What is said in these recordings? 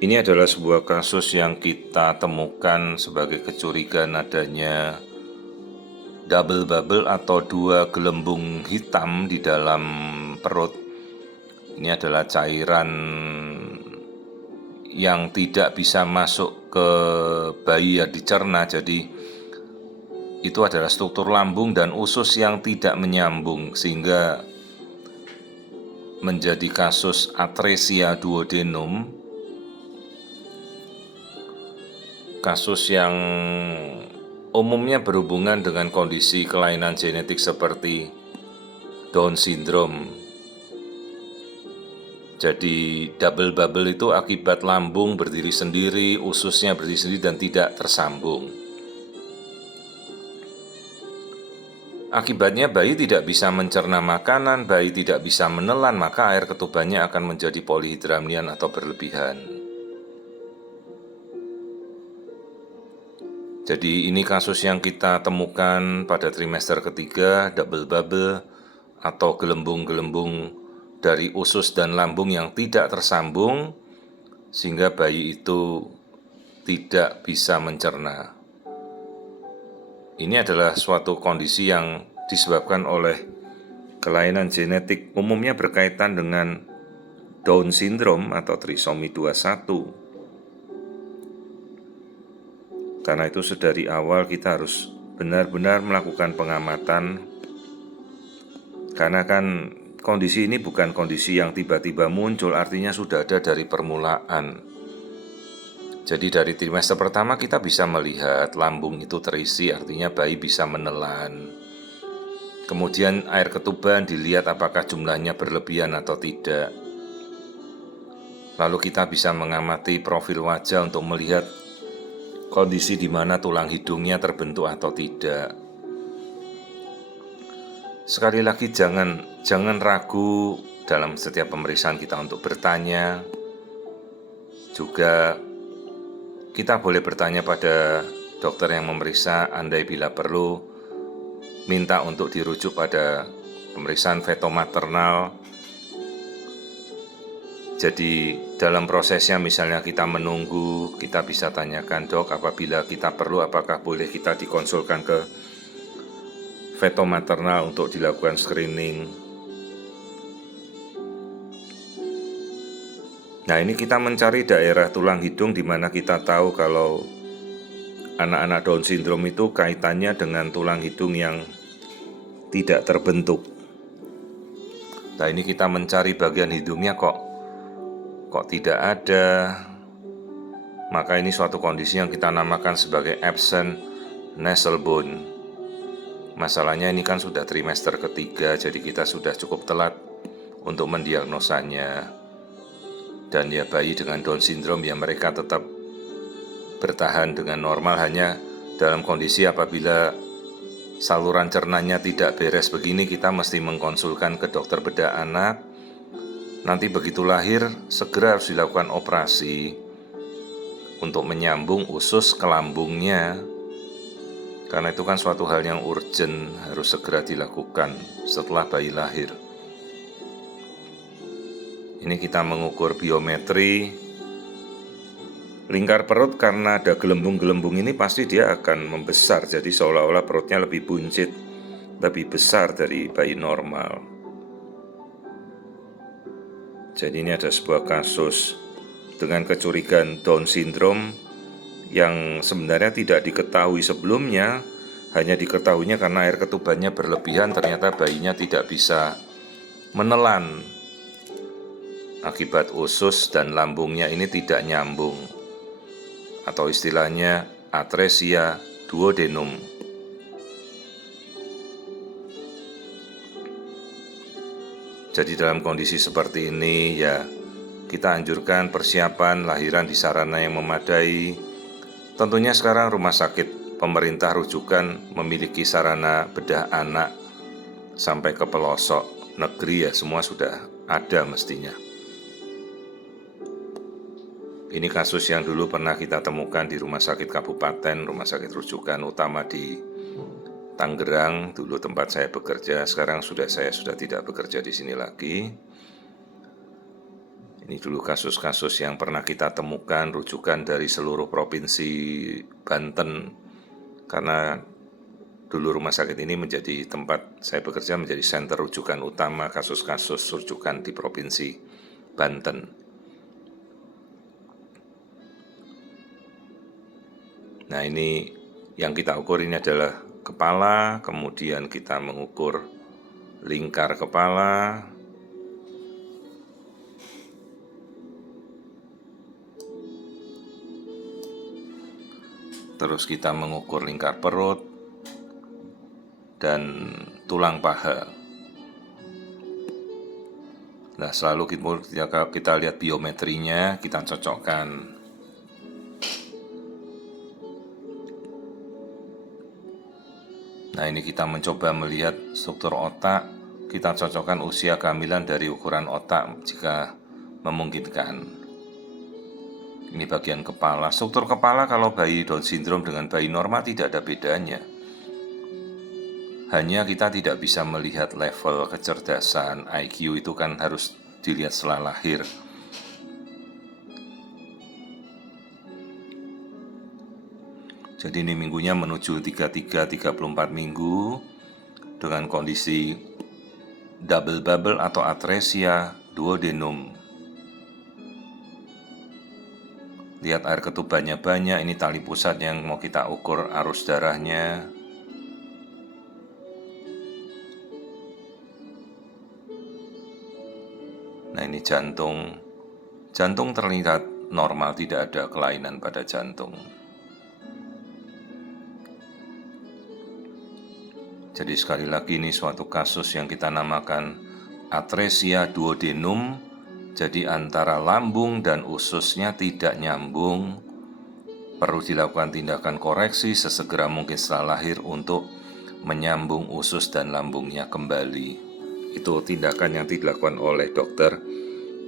Ini adalah sebuah kasus yang kita temukan sebagai kecurigaan adanya double bubble atau dua gelembung hitam di dalam perut. Ini adalah cairan yang tidak bisa masuk ke bayi yang dicerna, jadi itu adalah struktur lambung dan usus yang tidak menyambung sehingga menjadi kasus atresia duodenum, kasus yang umumnya berhubungan dengan kondisi kelainan genetik seperti Down syndrome. Jadi double bubble itu akibat lambung berdiri sendiri, ususnya berdiri sendiri dan tidak tersambung. Akibatnya bayi tidak bisa mencerna makanan, bayi tidak bisa menelan, maka air ketubannya akan menjadi polihidramnion atau berlebihan. Jadi ini kasus yang kita temukan pada trimester ketiga, double bubble atau gelembung-gelembung dari usus dan lambung yang tidak tersambung sehingga bayi itu tidak bisa mencerna. Ini adalah suatu kondisi yang disebabkan oleh kelainan genetik, umumnya berkaitan dengan Down syndrome atau trisomi 21. Karena itu dari awal kita harus benar-benar melakukan pengamatan, karena kan kondisi ini bukan kondisi yang tiba-tiba muncul, artinya sudah ada dari permulaan. Jadi dari trimester pertama kita bisa melihat lambung itu terisi, artinya bayi bisa menelan. Kemudian air ketuban dilihat apakah jumlahnya berlebihan atau tidak. Lalu kita bisa mengamati profil wajah untuk melihat kondisi di mana tulang hidungnya terbentuk atau tidak. Sekali lagi jangan ragu dalam setiap pemeriksaan kita untuk bertanya. Juga kita boleh bertanya pada dokter yang memeriksa, andai bila perlu minta untuk dirujuk pada pemeriksaan fetomaternal. Jadi dalam prosesnya misalnya kita menunggu, kita bisa tanyakan, dok, apabila kita perlu apakah boleh kita dikonsulkan ke fetomaternal untuk dilakukan screening. Nah, ini kita mencari daerah tulang hidung di mana kita tahu kalau anak-anak Down syndrome itu kaitannya dengan tulang hidung yang tidak terbentuk. Nah, ini kita mencari bagian hidungnya kok tidak ada. Maka ini suatu kondisi yang kita namakan sebagai absent nasal bone. Masalahnya ini kan sudah trimester ketiga, jadi kita sudah cukup telat untuk mendiagnosanya. Dan ya bayi dengan Down syndrome ya mereka tetap bertahan dengan normal, hanya dalam kondisi apabila saluran cernanya tidak beres begini kita mesti mengkonsulkan ke dokter bedah anak. Nanti begitu lahir segera harus dilakukan operasi untuk menyambung usus ke lambungnya. Karena itu kan suatu hal yang urgent, harus segera dilakukan setelah bayi lahir. Ini kita mengukur biometri lingkar perut, karena ada gelembung-gelembung ini pasti dia akan membesar, jadi seolah-olah perutnya lebih buncit, lebih besar dari bayi normal. Jadi ini ada sebuah kasus dengan kecurigaan Down syndrome yang sebenarnya tidak diketahui sebelumnya, hanya diketahuinya karena air ketubannya berlebihan, ternyata bayinya tidak bisa menelan. Akibat usus dan lambungnya ini tidak nyambung, atau istilahnya atresia duodenum. Jadi dalam kondisi seperti ini ya kita anjurkan persiapan lahiran di sarana yang memadai. Tentunya sekarang rumah sakit pemerintah rujukan memiliki sarana bedah anak sampai ke pelosok negeri ya, semua sudah ada mestinya. Ini kasus yang dulu pernah kita temukan di rumah sakit kabupaten, rumah sakit rujukan utama di Tangerang, dulu tempat saya bekerja. Sekarang saya sudah tidak bekerja di sini lagi. Ini dulu kasus-kasus yang pernah kita temukan, rujukan dari seluruh provinsi Banten. Karena dulu rumah sakit ini menjadi tempat saya bekerja, menjadi senter rujukan utama kasus-kasus rujukan di provinsi Banten. Nah, ini yang kita ukur ini adalah kepala, kemudian kita mengukur lingkar kepala, terus kita mengukur lingkar perut dan tulang paha. Nah, selalu kita lihat biometrinya, kita cocokkan. Nah, ini kita mencoba melihat struktur otak, kita cocokkan usia kehamilan dari ukuran otak jika memungkinkan. Ini bagian kepala. Struktur kepala kalau bayi Down syndrome dengan bayi normal tidak ada bedanya. Hanya kita tidak bisa melihat level kecerdasan, IQ itu kan harus dilihat setelah lahir. Jadi ini minggunya menuju 34 minggu dengan kondisi double bubble atau atresia duodenum. Lihat air ketubannya banyak, ini tali pusat yang mau kita ukur arus darahnya. Nah, ini jantung. Jantung terlihat normal, tidak ada kelainan pada jantung. Jadi sekali lagi ini suatu kasus yang kita namakan atresia duodenum. Jadi antara lambung dan ususnya tidak nyambung. Perlu dilakukan tindakan koreksi sesegera mungkin setelah lahir untuk menyambung usus dan lambungnya kembali. Itu tindakan yang dilakukan oleh dokter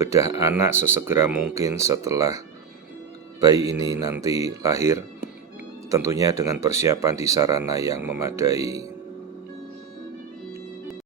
bedah anak sesegera mungkin setelah bayi ini nanti lahir, tentunya dengan persiapan di sarana yang memadai.